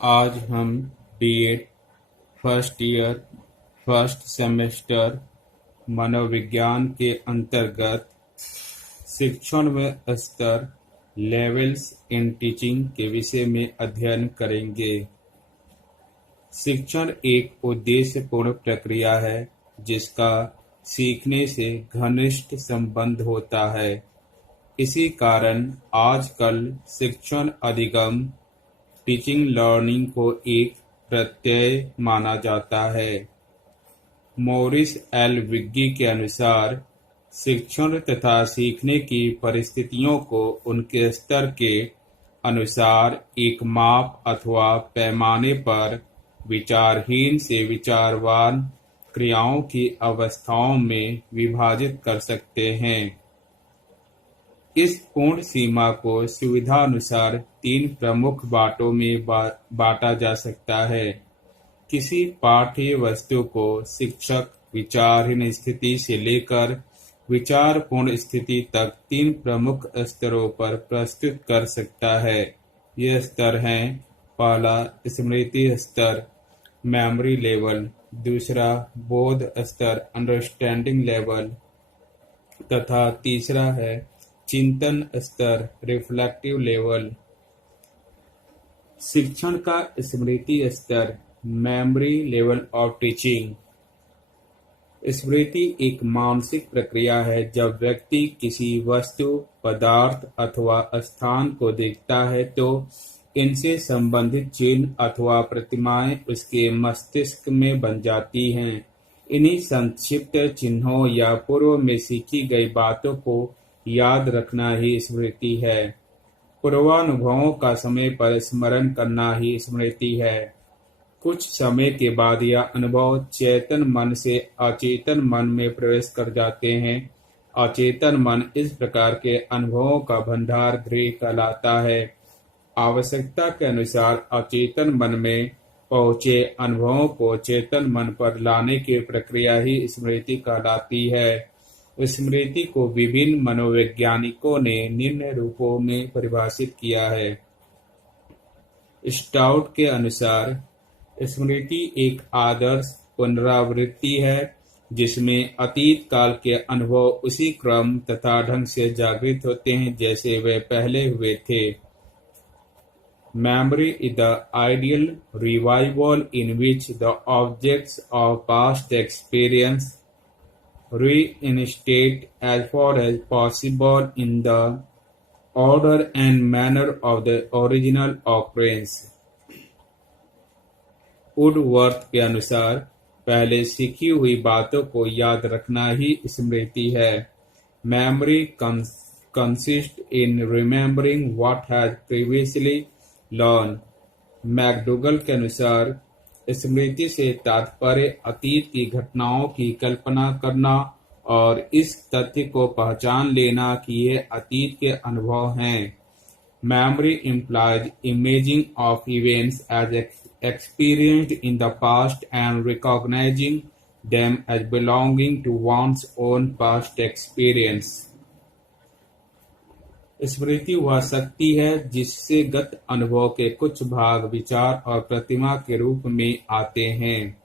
आज हम BEd first year first semester मनोविज्ञान के अंतर्गत शिक्षण में स्तर लेवल्स इन टीचिंग के विषय में अध्ययन करेंगे। शिक्षण एक उद्देश्यपूर्ण प्रक्रिया है जिसका सीखने से घनिष्ठ संबंध होता है। इसी कारण आजकल शिक्षण अधिगम टीचिंग लर्निंग को एक प्रत्यय माना जाता है। मॉरिस एल विग्गी के अनुसार शिक्षण तथा सीखने की परिस्थितियों को उनके स्तर के अनुसार एक माप अथवा पैमाने पर विचारहीन से विचारवान क्रियाओं की अवस्थाओं में विभाजित कर सकते हैं। इस पूर्ण सीमा को सुविधानुसार 3 प्रमुख बाटों में बांटा जा सकता है। किसी पाठ्य वस्तु को शिक्षक विचारहीन स्थिति से लेकर विचारपूर्ण स्थिति तक 3 प्रमुख स्तरों पर प्रस्तुत कर सकता है। ये स्तर हैं: पहला स्मृति स्तर मेमोरी लेवल, दूसरा बोध स्तर अंडरस्टैंडिंग लेवल तथा तीसरा है चिंतन स्तर रिफ्लेक्टिव लेवल। शिक्षण का स्मृति स्तर मेमोरी लेवल ऑफ टीचिंग। स्मृति एक मानसिक प्रक्रिया है जब व्यक्ति किसी वस्तु, पदार्थ अथवा स्थान को देखता है तो इनसे संबंधित चिन्ह अथवा प्रतिमाएं उसके मस्तिष्क में बन जाती हैं। इन्हीं संक्षिप्त चिन्हों या पूर्व में सीखी गई बातों को याद रखना ही स्मृति है। पूर्वानुभवों का समय पर स्मरण करना ही स्मृति है। कुछ समय के बाद यह अनुभव चेतन मन से अचेतन मन में प्रवेश कर जाते हैं। अचेतन मन इस प्रकार के अनुभवों का भंडार गृह कहलाता है। आवश्यकता के अनुसार अचेतन मन में पहुंचे अनुभवों को चेतन मन पर लाने की प्रक्रिया ही स्मृति कहलाती है। स्मृति को विभिन्न मनोवैज्ञानिकों ने निम्न रूपों में परिभाषित किया है। स्टाउट के अनुसार स्मृति एक आदर्श पुनरावृत्ति है जिसमें अतीत काल के अनुभव उसी क्रम तथा ढंग से जागृत होते हैं जैसे वे पहले हुए थे। Memory is the ideal revival in which the objects of past experience reinstate as far as possible in the order and manner of the original occurrence. Woodworth के अनुसार पहले सीखी हुई बातों को याद रखना ही स्मृति है। Memory consists in remembering what has previously learned. McDougall के अनुसार स्मृति से तात्पर्य अतीत की घटनाओं की कल्पना करना और इस तथ्य को पहचान लेना कि ये अतीत के अनुभव हैं। Memory implies imaging of events as experienced in the past and recognizing them as belonging to one's own past experience. स्मृति वह शक्ति है जिससे गत अनुभव के कुछ भाग विचार और प्रतिमा के रूप में आते हैं।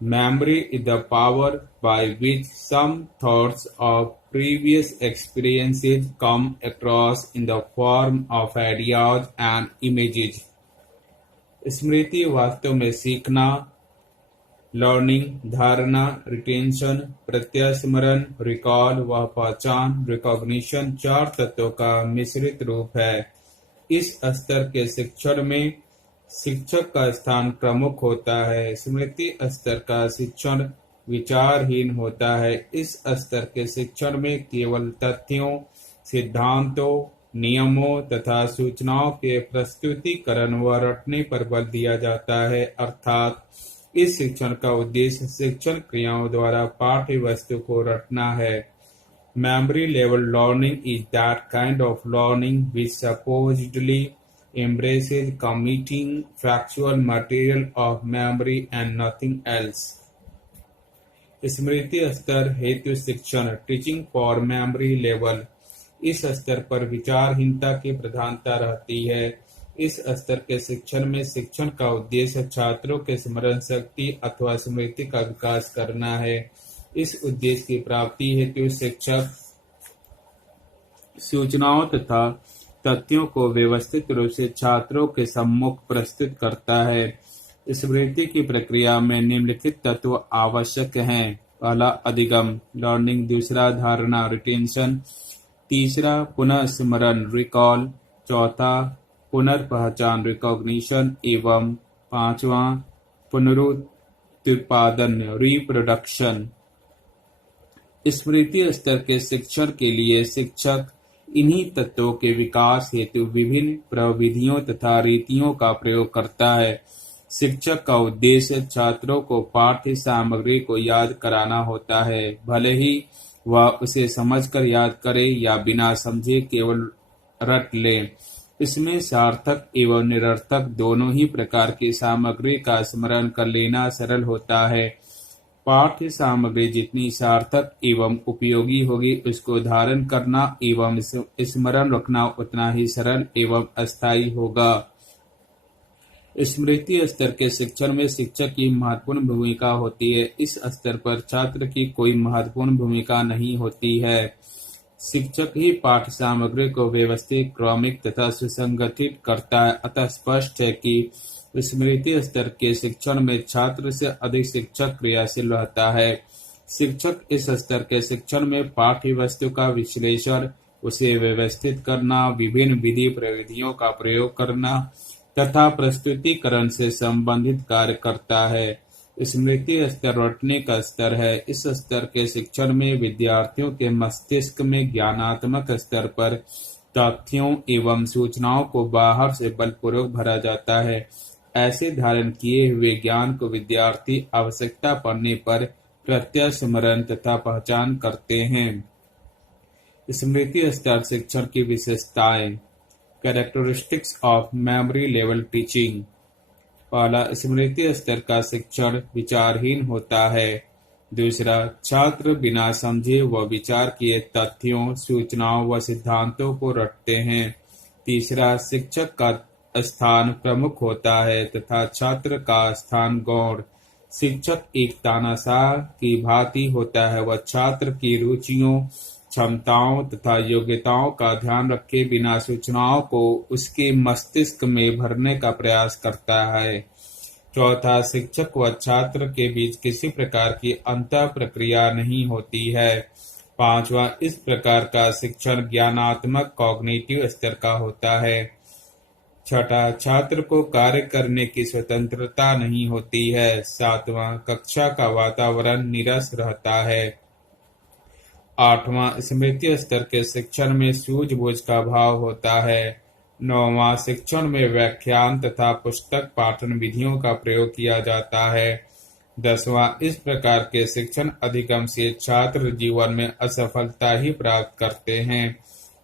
Memory is the power by which some thoughts of previous experiences come across in the form of ideas and images. स्मृति वास्तव में सीखना, लर्निंग, धारणा, रिटेंशन, प्रत्यास्मरण, रिकॉल व पहचान, रिकॉग्निशन 4 तत्वों का मिश्रित रूप है। इस स्तर के शिक्षण में शिक्षक का स्थान प्रमुख होता है। स्मृति स्तर का शिक्षण विचारहीन होता है। इस स्तर के शिक्षण में केवल तथ्यों, सिद्धांतों, नियमों तथा सूचनाओं के प्रस्तुतिकरण व रटने पर बल दिया जाता है। अर्थात इस शिक्षण का उद्देश्य शिक्षण क्रियाओं द्वारा पाठ्य वस्तु को रटना है। Memory level learning is that kind of learning which supposedly embraces committing factual material of memory and nothing else. स्मृति स्तर हेतु शिक्षण टीचिंग फॉर मेमोरी लेवल। इस स्तर पर विचारहीनता की प्रधानता रहती है। इस स्तर के शिक्षण में शिक्षण का उद्देश्य छात्रों के स्मरण शक्ति अथवा स्मृति का विकास करना है। इस उद्देश्य की प्राप्ति हेतु शिक्षक सूचनाओं तथा तथ्यों को व्यवस्थित रूप से छात्रों के सम्मुख प्रस्तुत करता है। स्मृति की प्रक्रिया में निम्नलिखित तत्व आवश्यक हैं। पहला अधिगम लर्निंग, दूसरा धारणा रिटेंशन, तीसरा पुनः स्मरण रिकॉल, चौथा पुनर्पहचान रिकॉग्निशन एवं पांचवा पुनरुत्पादन रिप्रोडक्शन। स्मृति स्तर के शिक्षण के लिए शिक्षक इन्हीं तत्वों के विकास हेतु विभिन्न प्रविधियों तथा रीतियों का प्रयोग करता है। शिक्षक का उद्देश्य छात्रों को पाठ्य सामग्री को याद कराना होता है, भले ही वह उसे समझकर याद करे या बिना समझे केवल रट ले। इसमें सार्थक एवं निरर्थक दोनों ही प्रकार की सामग्री का स्मरण कर लेना सरल होता है। पाठ्य सामग्री जितनी सार्थक एवं उपयोगी होगी, उसको धारण करना एवं स्मरण रखना उतना ही सरल एवं अस्थायी होगा। स्मृति स्तर के शिक्षण में शिक्षक की महत्वपूर्ण भूमिका होती है। इस स्तर पर छात्र की कोई महत्वपूर्ण भूमिका नहीं होती है। शिक्षक ही पाठ्य सामग्री को व्यवस्थित, क्रमिक तथा सुसंगठित करता है। अतः स्पष्ट है कि स्मृति स्तर के शिक्षण में छात्र से अधिक शिक्षक क्रियाशील रहता है। शिक्षक इस स्तर के शिक्षण में पाठ्य वस्तु का विश्लेषण, उसे व्यवस्थित करना, विभिन्न विधि प्रविधियों का प्रयोग करना तथा प्रस्तुतिकरण से संबंधित कार्य करता है। स्मृति स्तर रटने का स्तर है। इस स्तर के शिक्षण में विद्यार्थियों के मस्तिष्क में ज्ञानात्मक स्तर पर तथ्यों एवं सूचनाओं को बाहर से बलपूर्वक भरा जाता है। ऐसे धारण किए हुए ज्ञान को विद्यार्थी आवश्यकता पड़ने पर प्रत्यक्ष स्मरण तथा पहचान करते हैं। स्मृति स्तर शिक्षण की विशेषताएं। Characteristics of memory level teaching. पहला, स्मृति स्तर का शिक्षण विचारहीन होता है। दूसरा, छात्र बिना समझे व विचार किए तथ्यों, सूचनाओं व सिद्धांतों को रटते हैं। तीसरा, शिक्षक का स्थान प्रमुख होता है तथा छात्र का स्थान गौण। शिक्षक एक तानाशाह की भांति होता है। वह छात्र की रुचियों, क्षमताओं तथा योग्यताओं का ध्यान रखे बिना सूचनाओं को उसके मस्तिष्क में भरने का प्रयास करता है। चौथा, शिक्षक व छात्र के बीच किसी प्रकार की अंतः प्रक्रिया नहीं होती है। पांचवा, इस प्रकार का शिक्षण ज्ञानात्मक कॉग्निटिव स्तर का होता है। छठा, छात्र को कार्य करने की स्वतंत्रता नहीं होती है। सातवां, कक्षा का वातावरण नीरस रहता है। आठवां, स्मृति स्तर के शिक्षण में सूझबूझ का भाव होता है। नौवां, शिक्षण में व्याख्यान तथा पुस्तक पाठन विधियों का प्रयोग किया जाता है। 10वां, इस प्रकार के शिक्षण अधिगम से छात्र जीवन में असफलता ही प्राप्त करते हैं।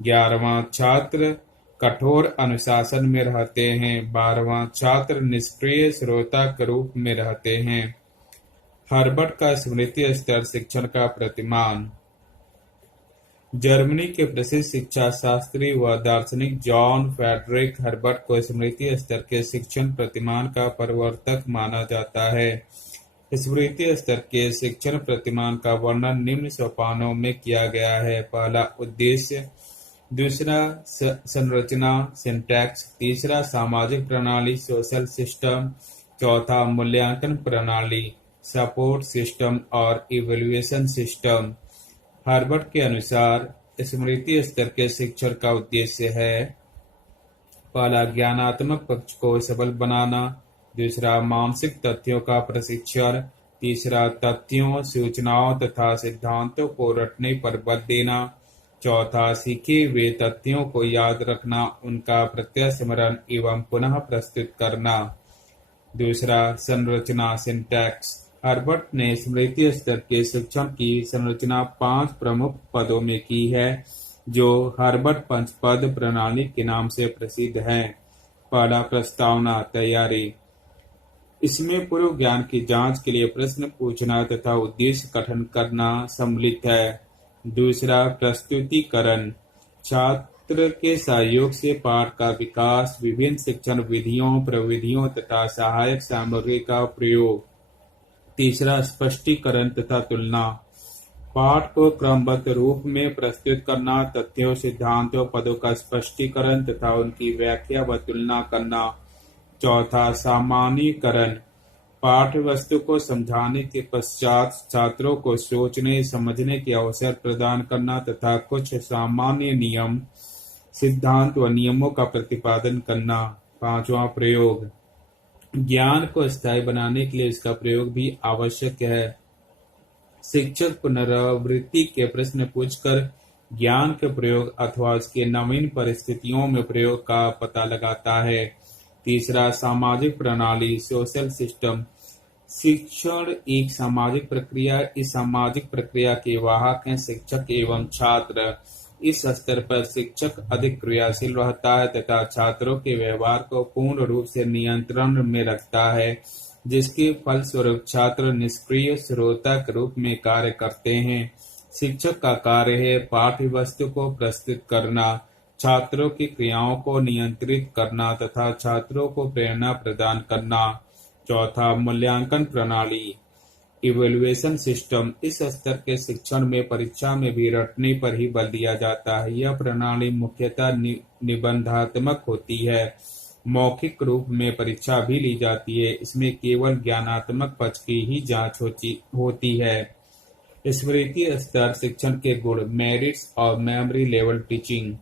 11वां, छात्र कठोर अनुशासन में रहते हैं। 12वां, छात्र निष्क्रिय श्रोता के रूप में रहते हैं। हर्बर्ट का स्मृति स्तर शिक्षण का प्रतिमान। जर्मनी के प्रसिद्ध शिक्षा शास्त्री व दार्शनिक जॉन फ्रेडरिक हर्बर्ट को स्मृति स्तर के शिक्षण प्रतिमान का प्रवर्तक माना जाता है। स्मृति स्तर के शिक्षण प्रतिमान का वर्णन निम्न सोपानों में किया गया है। पहला, उद्देश्य। दूसरा, संरचना सिंटैक्स। तीसरा, सामाजिक प्रणाली सोशल सिस्टम। चौथा, मूल्यांकन प्रणाली सपोर्ट सिस्टम और इवैल्यूएशन सिस्टम। हार्वर्ड के अनुसार स्मृति स्तर के शिक्षण का उद्देश्य है: पहला, ज्ञानात्मक पक्ष को सबल बनाना। दूसरा, मानसिक तथ्यों का प्रशिक्षण। तीसरा, तथ्यों, सूचनाओं तथा सिद्धांतों को रटने पर बल देना। चौथा, सीखे हुए तथ्यों को याद रखना, उनका प्रत्यक्ष स्मरण एवं पुनः प्रस्तुत करना। दूसरा, संरचना सिंटैक्स। हर्बर्ट ने स्मृति स्तर के शिक्षण की संरचना 5 प्रमुख पदों में की है, जो हर्बर्ट पंचपद प्रणाली के नाम से प्रसिद्ध है। पहला, प्रस्तावना तैयारी। इसमें पूर्व ज्ञान की जांच के लिए प्रश्न पूछना तथा उद्देश्य कथन करना सम्मिलित है। दूसरा, प्रस्तुतिकरण। छात्र के सहयोग से पाठ का विकास, विभिन्न शिक्षण विधियों, प्रविधियों तथा सहायक सामग्री का प्रयोग। तीसरा, स्पष्टीकरण तथा तुलना। पाठ को क्रमबद्ध रूप में प्रस्तुत करना, तथ्यों, सिद्धांतों, पदों का स्पष्टीकरण तथा उनकी व्याख्या व तुलना करना। चौथा, सामान्यीकरण। पाठ्य वस्तु को समझाने के पश्चात छात्रों को सोचने समझने के अवसर प्रदान करना तथा कुछ सामान्य नियम, सिद्धांत व नियमों का प्रतिपादन करना। पांचवा, प्रयोग। ज्ञान को स्थायी बनाने के लिए इसका प्रयोग भी आवश्यक है। शिक्षक पुनरावृत्ति के प्रश्न पूछकर ज्ञान के प्रयोग अथवा उसके नवीन परिस्थितियों में प्रयोग का पता लगाता है। तीसरा, सामाजिक प्रणाली, सोशल सिस्टम। शिक्षण एक सामाजिक प्रक्रिया। इस सामाजिक प्रक्रिया के वाहक हैं शिक्षक एवं छात्र। इस स्तर पर शिक्षक अधिक क्रियाशील रहता है तथा छात्रों के व्यवहार को पूर्ण रूप से नियंत्रण में रखता है, जिसके फलस्वरूप छात्र निष्क्रिय श्रोता के रूप में कार्य करते हैं। शिक्षक का कार्य है पाठ्य वस्तु को प्रस्तुत करना, छात्रों की क्रियाओं को नियंत्रित करना तथा छात्रों को प्रेरणा प्रदान करना। चौथा, मूल्यांकन प्रणाली, इवैल्यूएशन सिस्टम। इस स्तर के शिक्षण में परीक्षा में भी रटने पर ही बल दिया जाता है। यह प्रणाली मुख्यतः निबंधात्मक होती है। मौखिक रूप में परीक्षा भी ली जाती है। इसमें केवल ज्ञानात्मक पक्ष की ही जांच होती है। स्मृति स्तर शिक्षण के गुण, मेरिट्स और मेमोरी लेवल टीचिंग।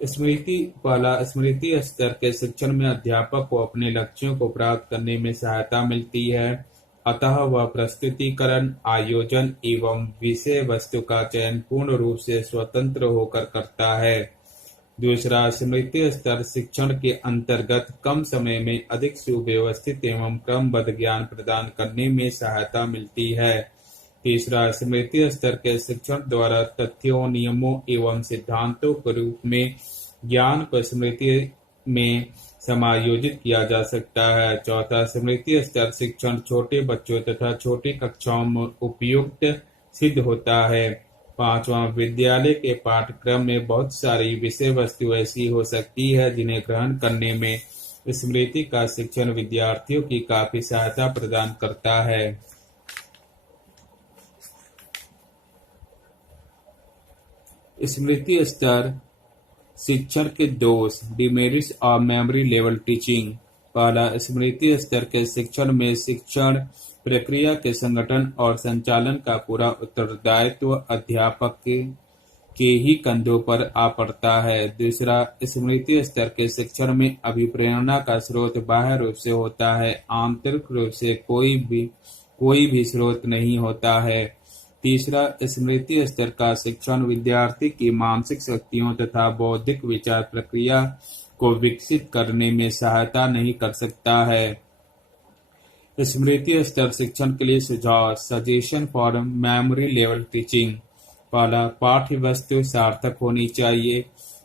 स्मृति स्तर के शिक्षण में अध्यापक को अपने लक्ष्यों को प्राप्त करने में सहायता मिलती है, अतः वह प्रस्तुतिकरण, आयोजन एवं विषय वस्तु का चयन पूर्ण रूप से स्वतंत्र होकर करता है। दूसरा, स्मृति स्तर शिक्षण के अंतर्गत कम समय में अधिक सुव्यवस्थित एवं क्रमबद्ध ज्ञान प्रदान करने में सहायता मिलती है। तीसरा, स्मृति स्तर के शिक्षण द्वारा तथ्यों, नियमों एवं सिद्धांतों के रूप में ज्ञान को स्मृति में समायोजित किया जा सकता है। चौथा, स्मृति स्तर शिक्षण छोटे बच्चों तथा छोटी कक्षाओं में उपयुक्त सिद्ध होता है। पांचवा, विद्यालय के पाठ्यक्रम में बहुत सारी विषय वस्तु ऐसी हो सकती है जिन्हें ग्रहण करने में स्मृति का शिक्षण विद्यार्थियों की काफी सहायता प्रदान करता है। स्मृति स्तर शिक्षण के दोष, डिमेरिट्स और मेमोरी लेवल टीचिंग। पहला, स्मृति स्तर के शिक्षण में शिक्षण प्रक्रिया के संगठन और संचालन का पूरा उत्तरदायित्व अध्यापक के ही कंधों पर आ पड़ता है। दूसरा, स्मृति स्तर के शिक्षण में अभिप्रेरणा का स्रोत बाह्य रूप से होता है, आंतरिक रूप से कोई भी स्रोत नहीं होता है। तीसरा, स्मृति स्तर का शिक्षण विद्यार्थी की मानसिक शक्तियों तथा बौद्धिक विचार प्रक्रिया को विकसित करने में सहायता नहीं कर सकता है। स्मृति स्तर शिक्षण के लिए सुझाव, suggestion for memory level teaching. पहला, पाठ्य वस्तु सार्थक होनी चाहिए।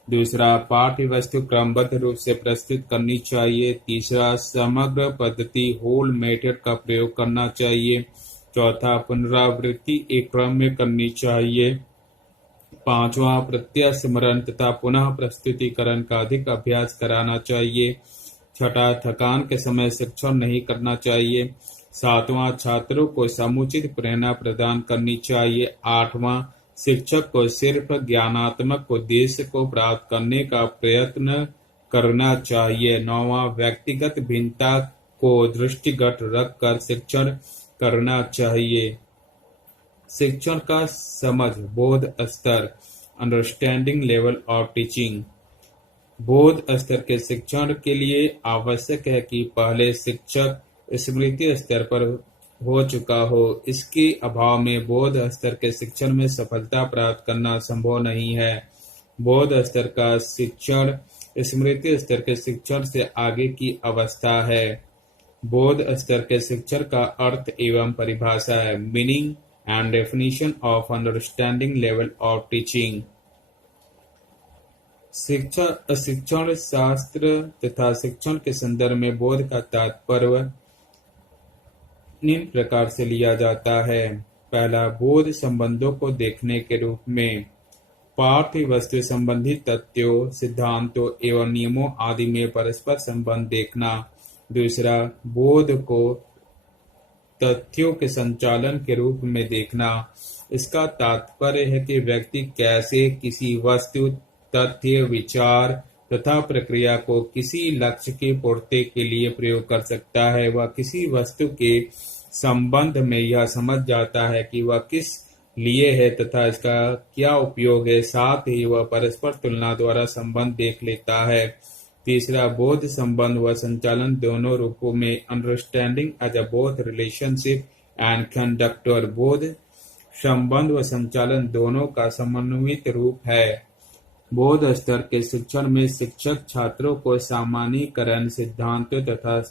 दूसरा, पाठ्य वस्तु क्रमबद्ध रूप से प्रस्तुत करनी चाहिए। तीसरा, समग्र पद्धति होल मेथड का प्रयोग करना चाहिए। चौथा, पुनरावृत्ति एक क्रम में करनी चाहिए। पांचवा, प्रत्यय स्मरण तथा पुनः प्रस्तुतिकरण का अधिक अभ्यास कराना चाहिए। छठा, थकान के समय शिक्षण नहीं करना चाहिए। सातवां, छात्रों को समुचित प्रेरणा प्रदान करनी चाहिए। आठवां, शिक्षक को सिर्फ ज्ञानात्मक उद्देश्य को प्राप्त करने का प्रयत्न करना चाहिए। नौवां, व्यक्तिगत भिन्नता को दृष्टिगत रखकर शिक्षण करना चाहिए। शिक्षण का समझ, बोध स्तर, अंडरस्टैंडिंग लेवल ऑफ टीचिंग। बोध स्तर के शिक्षण के लिए आवश्यक है कि पहले शिक्षक स्मृति स्तर पर हो चुका हो। इसके अभाव में बोध स्तर के शिक्षण में सफलता प्राप्त करना संभव नहीं है। बोध स्तर का शिक्षण स्मृति स्तर के शिक्षण से आगे की अवस्था है। बोध स्तर के शिक्षण का अर्थ एवं परिभाषा है, meaning and definition of understanding level of teaching. शिक्षण शास्त्र तथा शिक्षण के संदर्भ में बोध का तात्पर्य निम्न प्रकार से लिया जाता है। पहला, बोध संबंधों को देखने के रूप में। पाठ्य वस्तु संबंधी तथ्यों, सिद्धांतों एवं नियमों आदि में परस्पर संबंध देखना। दूसरा, बोध को तथ्यों के संचालन के रूप में देखना। इसका तात्पर्य है कि व्यक्ति कैसे किसी वस्तु, तथ्य, विचार तथा प्रक्रिया को किसी लक्ष्य की पूर्ति के लिए प्रयोग कर सकता है। वह किसी वस्तु के संबंध में यह समझ जाता है कि वह किस लिए है तथा इसका क्या उपयोग है। साथ ही वह परस्पर तुलना द्वारा संबंध देख लेता है। तीसरा, बोध संबंध व संचालन दोनों रूपों में understanding as a both relationship and conductor. बोध संबंध व संचालन दोनों का समन्वित रूप है। बोध स्तर के शिक्षण में शिक्षक छात्रों को सामान्यीकरण, सिद्धांतों तथा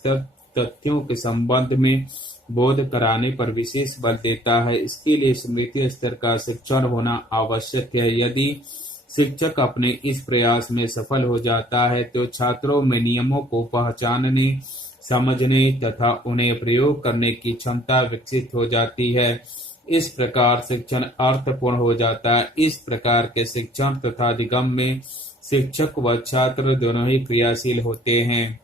तथ्यों के संबंध में बोध कराने पर विशेष बल देता है। इसके लिए स्मृति स्तर का शिक्षण होना आवश्यक है। यदि शिक्षक अपने इस प्रयास में सफल हो जाता है तो छात्रों में नियमों को पहचानने, समझने तथा उन्हें प्रयोग करने की क्षमता विकसित हो जाती है। इस प्रकार शिक्षण अर्थपूर्ण हो जाता है। इस प्रकार के शिक्षण तथा अधिगम में शिक्षक व छात्र दोनों ही क्रियाशील होते हैं।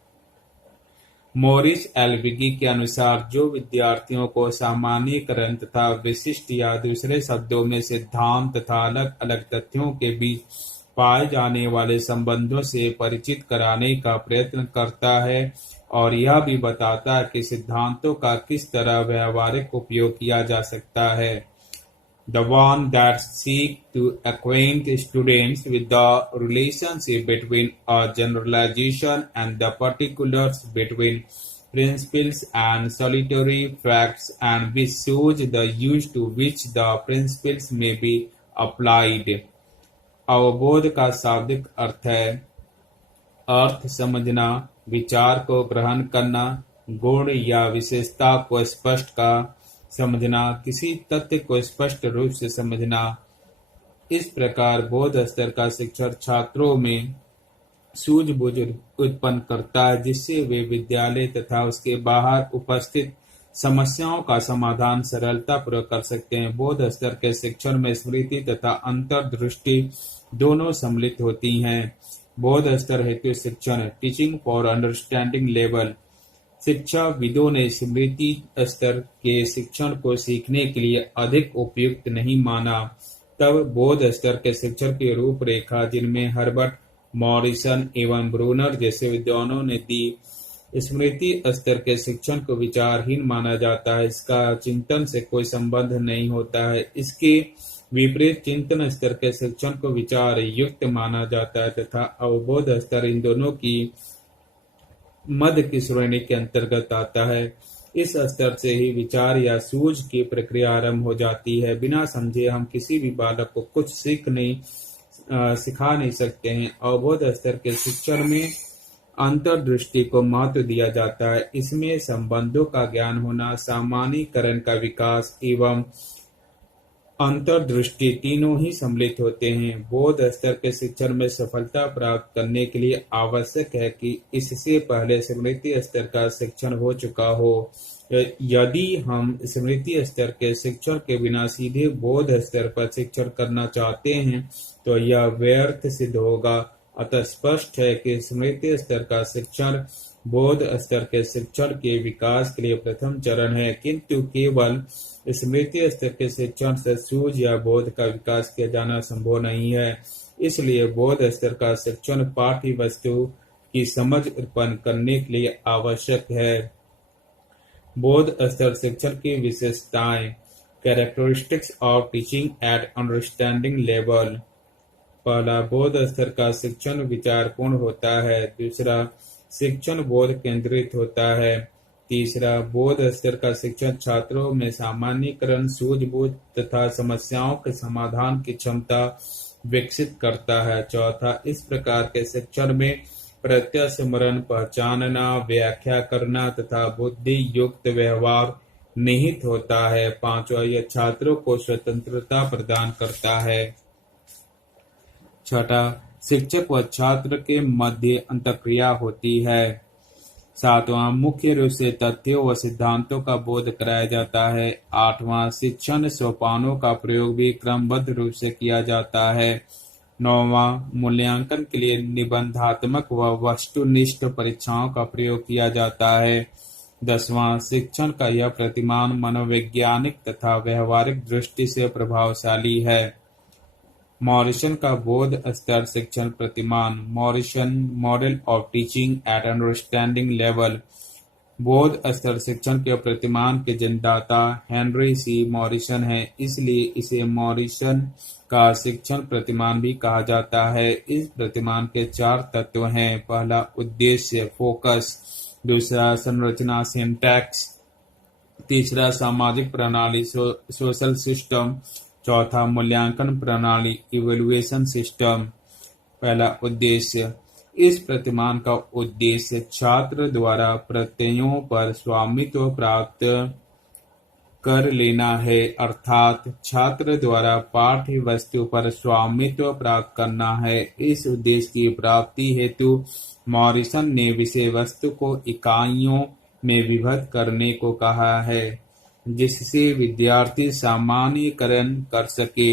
मॉरिस एल्विगी के अनुसार जो विद्यार्थियों को सामान्यीकरण तथा विशिष्ट या दूसरे शब्दों में सिद्धांत तथा अलग अलग तथ्यों के बीच पाए जाने वाले संबंधों से परिचित कराने का प्रयत्न करता है और यह भी बताता है कि सिद्धांतों का किस तरह व्यावहारिक उपयोग किया जा सकता है। The one that seek to acquaint students with the relationship between a generalization and the particulars, between principles and solitary facts, and which shows the use to which the principles may be applied। अवबोध का शाब्दिक अर्थ है अर्थ समझना, विचार को ग्रहण करना, गुण या विशेषता को स्पष्ट का समझना, किसी तथ्य को स्पष्ट रूप से समझना। इस प्रकार बोध स्तर का शिक्षण छात्रों में सूझबूझ उत्पन्न करता है जिससे वे विद्यालय तथा उसके बाहर उपस्थित समस्याओं का समाधान सरलतापूर्वक कर सकते हैं। बोध स्तर के शिक्षण में स्मृति तथा अंतर्दृष्टि दोनों सम्मिलित होती हैं। बोध स्तर हेतु शिक्षण, टीचिंग फॉर अंडरस्टैंडिंग लेवल। शिक्षाविदों ने स्मृति स्तर के शिक्षण को सीखने के लिए अधिक उपयुक्त नहीं माना। तब बोध स्तर के शिक्षण की रूपरेखा जिनमें हर्बर्ट मॉरिसन एवं ब्रूनर जैसे विद्वानों ने दी, स्मृति स्तर के शिक्षण को विचारहीन माना जाता है। इसका चिंतन से कोई संबंध नहीं होता है। इसके विपरीत चिंतन स्तर के शिक्षण को विचार युक्त माना जाता है तथा अवबोध स्तर इन दोनों की मध्य की श्रेणी के अंतर्गत आता है। इस स्तर से ही विचार या सूझ की प्रक्रिया आरंभ हो जाती है। बिना समझे हम किसी भी बालक को कुछ सिखा नहीं सकते हैं। अवबोध स्तर के शिक्षण में अंतर्दृष्टि को महत्व दिया जाता है। इसमें संबंधों का ज्ञान होना, सामान्यीकरण का विकास एवं अंतर्दृष्टि तीनों ही सम्मिलित होते हैं। बोध स्तर के शिक्षण में सफलता प्राप्त करने के लिए आवश्यक है कि इससे पहले स्मृति स्तर का शिक्षण हो चुका हो। यदि हम स्मृति स्तर के शिक्षण के बिना सीधे बोध स्तर पर शिक्षण करना चाहते हैं तो यह व्यर्थ सिद्ध होगा। अतः स्पष्ट है कि स्मृति स्तर का शिक्षण बोध स्तर के शिक्षण के विकास के लिए प्रथम चरण है, किंतु केवल स्मृति स्तर के शिक्षण से सूझ या बोध का विकास किया जाना संभव नहीं है। इसलिए बोध स्तर का शिक्षण पाठ्य वस्तु की समझ उत्पन्न करने के लिए आवश्यक है। बोध स्तर शिक्षण की विशेषताएं, characteristics of teaching eight understanding level. पहला, बोध स्तर का शिक्षण विचारपूर्ण होता है। दूसरा, शिक्षण बोध केंद्रित होता है। तीसरा, बोध स्तर का शिक्षण छात्रों में सामान्यीकरण, सूझबूझ तथा समस्याओं के समाधान की क्षमता विकसित करता है। चौथा, इस प्रकार के शिक्षण में प्रत्यस्मरण, पहचानना, व्याख्या करना तथा बुद्धि युक्त व्यवहार निहित होता है। पांचवा, यह छात्रों को स्वतंत्रता प्रदान करता है। छठा, शिक्षक व छात्र के मध्य अंतःक्रिया होती है। सातवां, मुख्य रूप से तथ्यों व सिद्धांतों का बोध कराया जाता है। आठवां, शिक्षण सोपानों का प्रयोग भी क्रमबद्ध रूप से किया जाता है। 9वां, मूल्यांकन के लिए निबंधात्मक व वस्तुनिष्ठ परीक्षाओं का प्रयोग किया जाता है। 10वां, शिक्षण का यह प्रतिमान मनोवैज्ञानिक तथा व्यवहारिक दृष्टि से प्रभावशाली है। मॉरिसन का बोध स्तर शिक्षण प्रतिमान, Morrison model of teaching eight understanding level. बोध स्तर शिक्षण के प्रतिमान के जन्मदाता हेनरी सी मॉरिसन है, इसलिए इसे मॉरिसन का शिक्षण प्रतिमान भी कहा जाता है। इस प्रतिमान के 4 तत्व हैं। पहला, उद्देश्य फोकस। दूसरा, संरचना सिंटैक्स। तीसरा, सामाजिक प्रणाली सोशल सिस्टम। चौथा, मूल्यांकन प्रणाली इवैल्यूएशन सिस्टम। पहला, उद्देश्य। इस प्रतिमान का उद्देश्य छात्र द्वारा प्रत्ययों पर स्वामित्व प्राप्त कर लेना है, अर्थात छात्र द्वारा पाठ्य वस्तु पर स्वामित्व प्राप्त करना है। इस उद्देश्य की प्राप्ति हेतु मॉरिसन ने विषय वस्तु को इकाइयों में विभक्त करने को कहा है, जिससे विद्यार्थी सामान्यीकरण कर सके।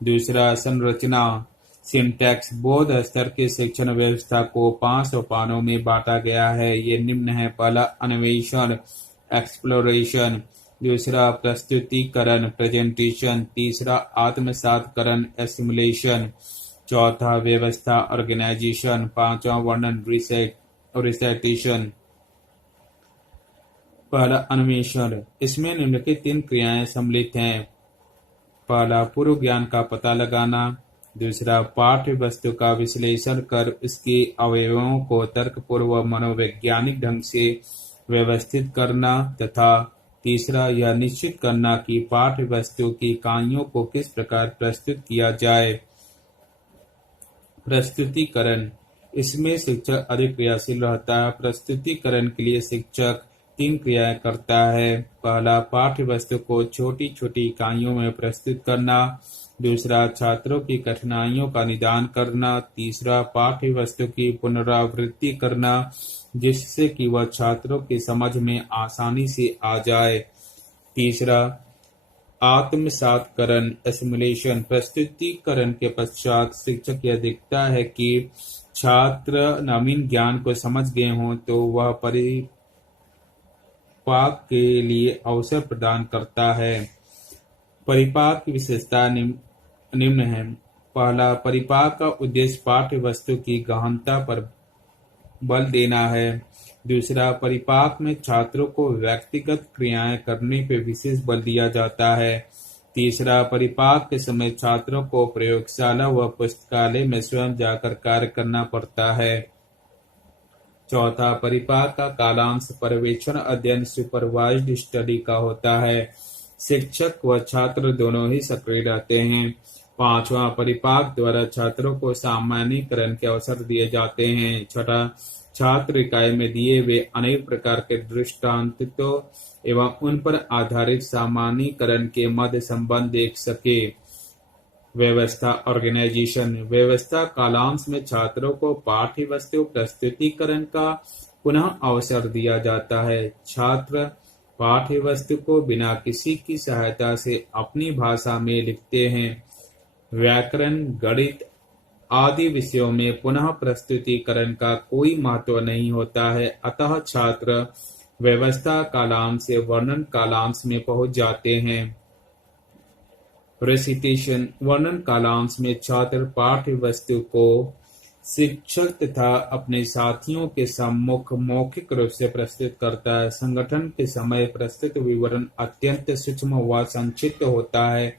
दूसरा, संरचना सिंटैक्स। बोध स्तर के शिक्षण व्यवस्था को 5 सोपानों में बांटा गया है। ये निम्न है। पहला, अन्वेषण एक्सप्लोरेशन। दूसरा, प्रस्तुतिकरण प्रेजेंटेशन। तीसरा, आत्मसातकरण एसिमुलेशन। चौथा, व्यवस्था ऑर्गेनाइजेशन। पांचवा, वर्णन रिसाइटेशन। पहला, अन्वेषण। इसमें निम्नलिखित 3 क्रियाएं सम्मिलित हैं। पहला, पूर्व ज्ञान का पता लगाना। दूसरा, पाठ्य वस्तु का विश्लेषण कर उसके अवयवों को तर्कपूर्व मनोवैज्ञानिक ढंग से व्यवस्थित करना। तथा तीसरा, यह निश्चित करना कि पाठ्य वस्तु की इकाइयों को किस प्रकार प्रस्तुत किया जाए। प्रस्तुतिकरण। इसमें शिक्षक अधिक क्रियाशील रहता है। प्रस्तुतिकरण के लिए शिक्षक 3 क्रियाएं करता है। पहला, पाठ्य वस्तु को छोटी छोटी इकाइयों में प्रस्तुत करना। दूसरा, छात्रों की कठिनाइयों का निदान करना। तीसरा, पाठ्य वस्तु की पुनरावृत्ति करना, जिससे कि वह छात्रों की समझ में आसानी से आ जाए। तीसरा, आत्मसातकरण एसिमुलेशन। प्रस्तुतिकरण के पश्चात शिक्षक यह देखता है कि छात्र नवीन ज्ञान को समझ गए हों तो वह परिपाक के लिए अवसर प्रदान करता है। परिपाक की विशेषता निम्न है। पहला, परिपाक का उद्देश्य पाठ्य वस्तु की गहनता पर बल देना है। दूसरा, परिपाक में छात्रों को व्यक्तिगत क्रियाएं करने पर विशेष बल दिया जाता है। तीसरा, परिपाक के समय छात्रों को प्रयोगशाला व पुस्तकालय में स्वयं जाकर कार्य करना पड़ता है। चौथा, परिपाक का कालांश पर्यवेक्षण अध्ययन सुपरवाइज्ड स्टडी का होता है। शिक्षक व छात्र दोनों ही सक्रिय रहते हैं। पांचवा, परिपाक द्वारा छात्रों को सामान्यीकरण के अवसर दिए जाते हैं। छठा, छात्र इकाई में दिए हुए अनेक प्रकार के दृष्टांतों एवं उन पर आधारित सामान्यीकरण के मध्य संबंध देख सके। व्यवस्था ऑर्गेनाइजेशन। व्यवस्था कालांश में छात्रों को पाठ्य वस्तु प्रस्तुतिकरण का पुनः अवसर दिया जाता है। छात्र पाठ्य वस्तु को बिना किसी की सहायता से अपनी भाषा में लिखते हैं। व्याकरण, गणित आदि विषयों में पुनः प्रस्तुतिकरण का कोई महत्व नहीं होता है, अतः छात्र व्यवस्था कालांश से वर्णन कालांश में पहुंच जाते हैं। रेसिटेशन। वर्णन कालांश में छात्र पाठ्य वस्तु को शिक्षक तथा अपने साथियों के सम्मुख मौखिक रूप से प्रस्तुत करता है। संगठन के समय प्रस्तुत विवरण अत्यंत सूक्ष्म व संक्षिप्त होता है,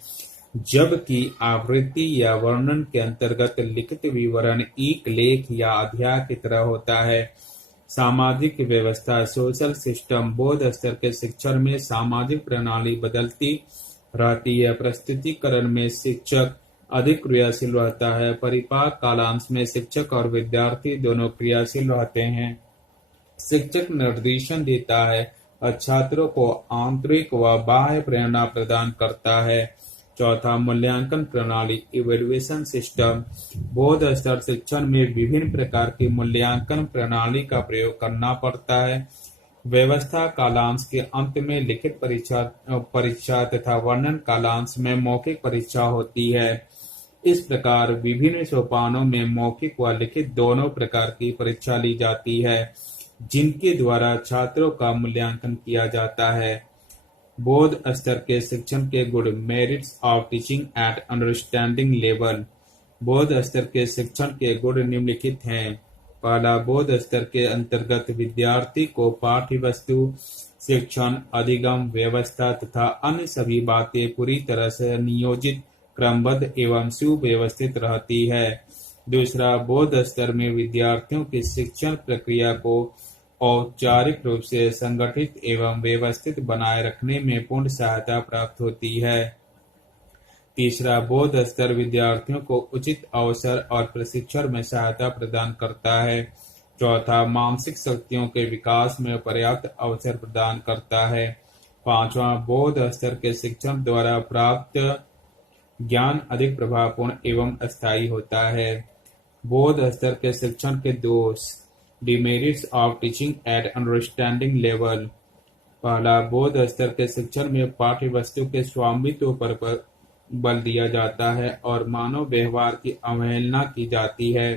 जबकि आवृत्ति या वर्णन के अंतर्गत लिखित विवरण एक लेख या अध्याय की तरह होता है। सामाजिक व्यवस्था सोशल सिस्टम। बोध स्तर के शिक्षण में सामाजिक प्रणाली बदलती रहती है। प्रस्तुतिकरण में शिक्षक अधिक क्रियाशील रहता है। परिपाक कालांश में शिक्षक और विद्यार्थी दोनों क्रियाशील रहते हैं। शिक्षक निर्देशन देता है और छात्रों को आंतरिक व बाह्य प्रेरणा प्रदान करता है। चौथा, मूल्यांकन प्रणाली इवैल्यूएशन सिस्टम। बोध स्तर शिक्षण में विभिन्न प्रकार की मूल्यांकन प्रणाली का प्रयोग करना पड़ता है। व्यवस्था कालांश के अंत में लिखित परीक्षा तथा वर्णन कालांश में मौखिक परीक्षा होती है। इस प्रकार विभिन्न सोपानों में मौखिक व लिखित दोनों प्रकार की परीक्षा ली जाती है, जिनके द्वारा छात्रों का मूल्यांकन किया जाता है। बौद्ध स्तर के शिक्षण के गुण, merits of teaching eight understanding level. बौद्ध स्तर के शिक्षण के गुण निम्नलिखित हैं। पहला, बौद्ध स्तर के अंतर्गत विद्यार्थी को पाठ्य वस्तु, शिक्षण, अधिगम, व्यवस्था तथा अन्य सभी बातें पूरी तरह से नियोजित, क्रमबद्ध एवं सुव्यवस्थित रहती है। दूसरा, बौद्ध स्तर में विद्यार्थियों की शिक्षण प्रक्रिया को औपचारिक रूप से संगठित एवं व्यवस्थित बनाए रखने में पूर्ण सहायता प्राप्त होती है। तीसरा, बौद्ध स्तर विद्यार्थियों को उचित अवसर और प्रशिक्षण में सहायता प्रदान करता है। चौथा, मानसिक शक्तियों के विकास में पर्याप्त अवसर प्रदान करता है। पांचवा, बौद्ध स्तर के शिक्षण द्वारा प्राप्त ज्ञान अधिक प्रभावपूर्ण एवं अस्थायी होता है। बौद्ध स्तर के शिक्षण के दोष, demerits of teaching eight understanding level. पहला, बौद्ध स्तर के शिक्षण में पाठ्य वस्तु के स्वामित्व पर बल दिया जाता है और मानव व्यवहार की अवहेलना की जाती है।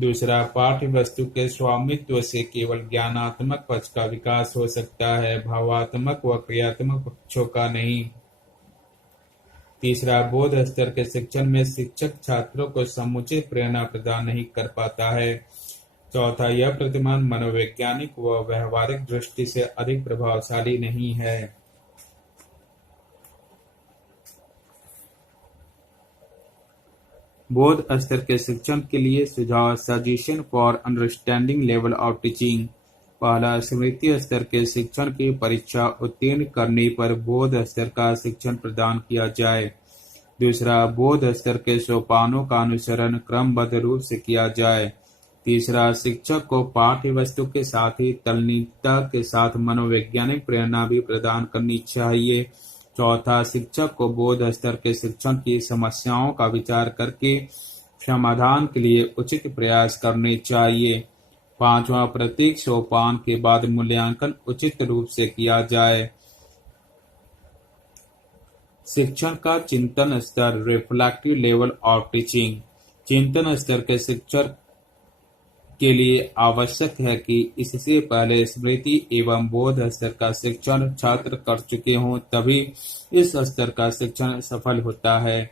दूसरा, पाठ्य वस्तु के स्वामित्व से केवल ज्ञानात्मक पक्ष का विकास हो सकता है, भावात्मक व क्रियात्मक पक्षों का नहीं। तीसरा, बौद्ध स्तर के शिक्षण में शिक्षक छात्रों को समुचित प्रेरणा प्रदान नहीं कर पाता है। चौथा, यह प्रतिमान मनोवैज्ञानिक व व्यवहारिक दृष्टि से अधिक प्रभावशाली नहीं है। बौद्ध स्तर के शिक्षण के लिए सुझाव, suggestion for understanding level of teaching. पहला, स्मृति स्तर के शिक्षण की परीक्षा उत्तीर्ण करने पर बौद्ध स्तर का शिक्षण प्रदान किया जाए। दूसरा, बौद्ध स्तर के सोपानों का अनुसरण क्रमबद्ध रूप से किया जाए। तीसरा, शिक्षक को पाठ्य वस्तु के साथ ही तल्लीनता के साथ मनोवैज्ञानिक प्रेरणा भी प्रदान करनी चाहिए। चौथा, शिक्षक को बौद्ध स्तर के शिक्षण की समस्याओं का विचार करके समाधान के लिए उचित प्रयास करने चाहिए। पांचवा, प्रत्येक सोपान के बाद मूल्यांकन उचित रूप से किया जाए। शिक्षण का चिंतन स्तर, रिफ्लेक्टिव लेवल ऑफ टीचिंग। चिंतन स्तर के शिक्षण के लिए आवश्यक है कि इससे पहले स्मृति एवं बोध स्तर का शिक्षण छात्र कर चुके हों, तभी इस स्तर का शिक्षण सफल होता है।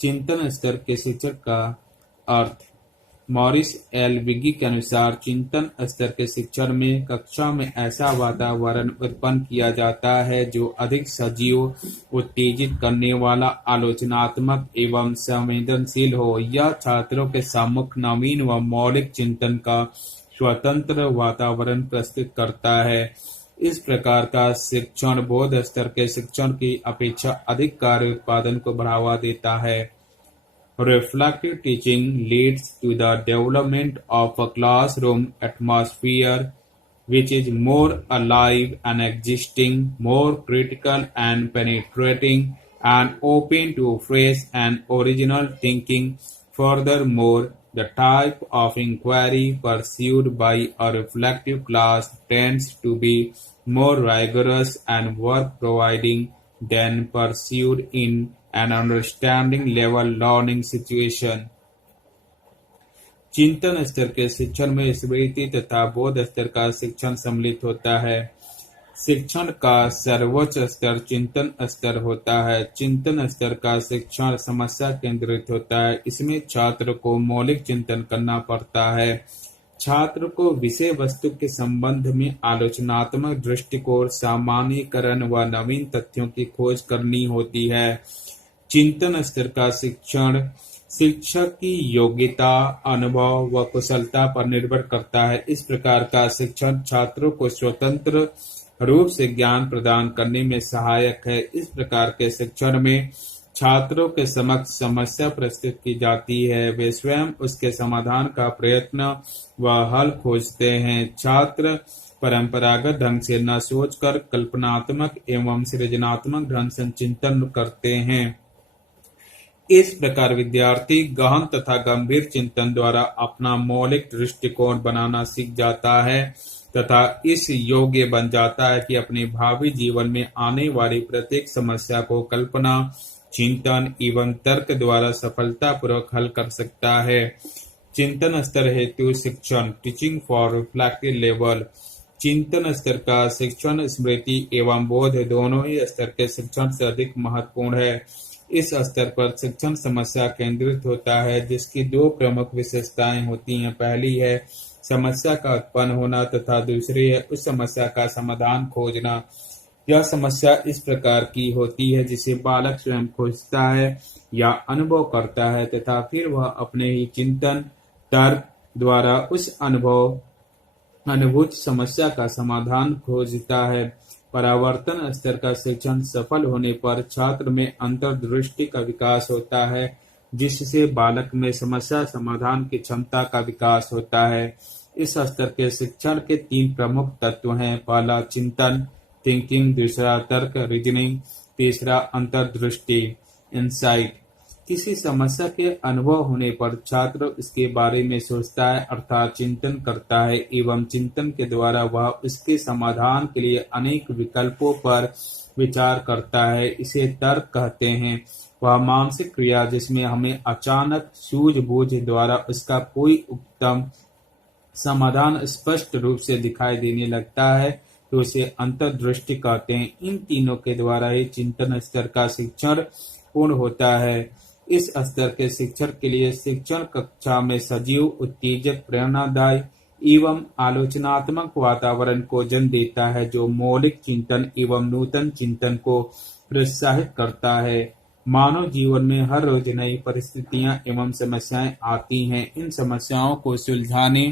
चिंतन स्तर के शिक्षण का अर्थ, मॉरिस एल विगी के अनुसार चिंतन स्तर के शिक्षण में कक्षा में ऐसा वातावरण उत्पन्न किया जाता है जो अधिक सजीव, उत्तेजित करने वाला, आलोचनात्मक एवं संवेदनशील हो। यह छात्रों के सम्मुख नवीन व मौलिक चिंतन का स्वतंत्र वातावरण प्रस्तुत करता है। इस प्रकार का शिक्षण बोध स्तर के शिक्षण की अपेक्षा अधिक कार्य उत्पादन को बढ़ावा देता है। Reflective teaching leads to the development of a classroom atmosphere which is more alive and existing, more critical and penetrating, and open to fresh and original thinking. Furthermore, the type of inquiry pursued by a reflective class tends to be more rigorous and work-providing than pursued in an understanding level learning situation. चिंतन स्तर के शिक्षण में स्मृति तथा बोध स्तर का शिक्षण सम्मिलित होता है। शिक्षण का सर्वोच्च स्तर चिंतन स्तर होता है। चिंतन स्तर का शिक्षण समस्या केंद्रित होता है। इसमें छात्र को मौलिक चिंतन करना पड़ता है। छात्र को विषय वस्तु के संबंध में आलोचनात्मक दृष्टिकोण, सामान्यीकरण व नवीन तथ्यों की खोज करनी होती है। चिंतन स्तर का शिक्षण शिक्षक की योग्यता, अनुभव व कुशलता पर निर्भर करता है। इस प्रकार का शिक्षण छात्रों को स्वतंत्र रूप से ज्ञान प्रदान करने में सहायक है। इस प्रकार के शिक्षण में छात्रों के समक्ष समस्या प्रस्तुत की जाती है, वे स्वयं उसके समाधान का प्रयत्न व हल खोजते हैं। छात्र परंपरागत ढंग से न सोचकर कल्पनात्मक एवं सृजनात्मक ढंग से चिंतन करते हैं। इस प्रकार विद्यार्थी गहन तथा गंभीर चिंतन द्वारा अपना मौलिक दृष्टिकोण बनाना सीख जाता है तथा इस योग्य बन जाता है कि अपने भावी जीवन में आने वाली प्रत्येक समस्या को कल्पना चिंतन एवं तर्क द्वारा सफलतापूर्वक हल कर सकता है। चिंतन स्तर हेतु शिक्षण टीचिंग फॉर रिफ्लेक्टिव लेवल। चिंतन स्तर का शिक्षण स्मृति एवं बोध दोनों ही स्तर के शिक्षण से अधिक महत्वपूर्ण है। इस स्तर पर शिक्षण समस्या केंद्रित होता है, जिसकी दो प्रमुख विशेषताएं होती हैं। पहली है समस्या का उत्पन्न होना तथा दूसरी है उस समस्या का समाधान खोजना। यह समस्या इस प्रकार की होती है जिसे बालक स्वयं खोजता है या अनुभव करता है तथा फिर वह अपने ही चिंतन तर्क द्वारा उस अनुभूत समस्या का समाधान खोजता है। परावर्तन स्तर का शिक्षण सफल होने पर छात्र में अंतर्दृष्टि का विकास होता है, जिससे बालक में समस्या समाधान की क्षमता का विकास होता है। इस स्तर के शिक्षण के तीन प्रमुख तत्व हैं। पहला चिंतन थिंकिंग, दूसरा तर्क रीजनिंग, तीसरा अंतर्दृष्टि इंसाइट। किसी समस्या के अनुभव होने पर छात्र इसके बारे में सोचता है अर्थात चिंतन करता है एवं चिंतन के द्वारा वह उसके समाधान के लिए अनेक विकल्पों पर विचार करता है। इसे तर्क कहते हैं। वह मानसिक क्रिया जिसमें हमें अचानक सूझबूझ द्वारा उसका कोई उत्तम समाधान स्पष्ट रूप से दिखाई देने लगता है तो उसे अंतर्दृष्टि कहते हैं। इन तीनों के द्वारा ही चिंतन स्तर का शिक्षण पूर्ण होता है। इस स्तर के शिक्षण के लिए शिक्षण कक्षा में सजीव, उत्तेजक, प्रेरणादायी एवं आलोचनात्मक वातावरण को जन्म देता है, जो मौलिक चिंतन एवं नूतन चिंतन को प्रोत्साहित करता है। मानव जीवन में हर रोज नई परिस्थितियां एवं समस्याएं आती हैं। इन समस्याओं को सुलझाने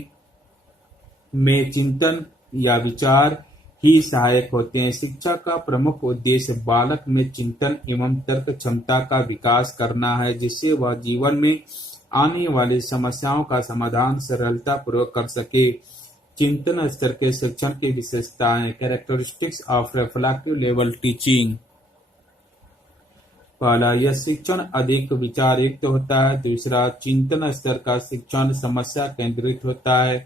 में चिंतन या विचार ही सहायक होते हैं। शिक्षा का प्रमुख उद्देश्य बालक में चिंतन एवं तर्क क्षमता का विकास करना है, जिससे वह जीवन में आने वाली समस्याओं का समाधान सरलतापूर्वक कर सके। चिंतन स्तर के शिक्षण की विशेषताएं। Characteristics of reflective level teaching. पहला, यह शिक्षण अधिक विचारयुक्त होता है। दूसरा, चिंतन स्तर का शिक्षण समस्या केंद्रित होता है।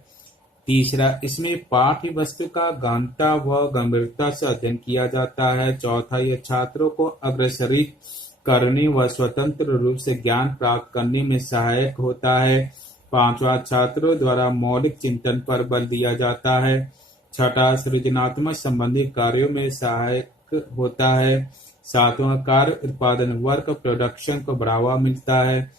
तीसरा, इसमें पाठ्य वस्तु का गहनता व गंभीरता से अध्ययन किया जाता है। चौथा, यह छात्रों को अग्रसरित करने व स्वतंत्र रूप से ज्ञान प्राप्त करने में सहायक होता है। पांचवा, छात्रों द्वारा मौलिक चिंतन पर बल दिया जाता है। छठा, सृजनात्मक संबंधित कार्यों में सहायक होता है। सातवां, कार्य उत्पादन वर्क प्रोडक्शन को बढ़ावा मिलता है।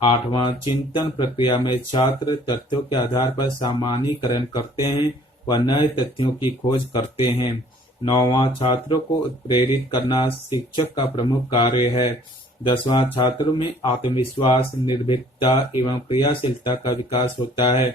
आठवां, चिंतन प्रक्रिया में छात्र तथ्यों के आधार पर सामान्यीकरण करते हैं व नए तथ्यों की खोज करते हैं। नौवां, छात्रों को प्रेरित करना शिक्षक का प्रमुख कार्य है। 10वां, छात्रों में आत्मविश्वास, निर्भीकता एवं क्रियाशीलता का विकास होता है।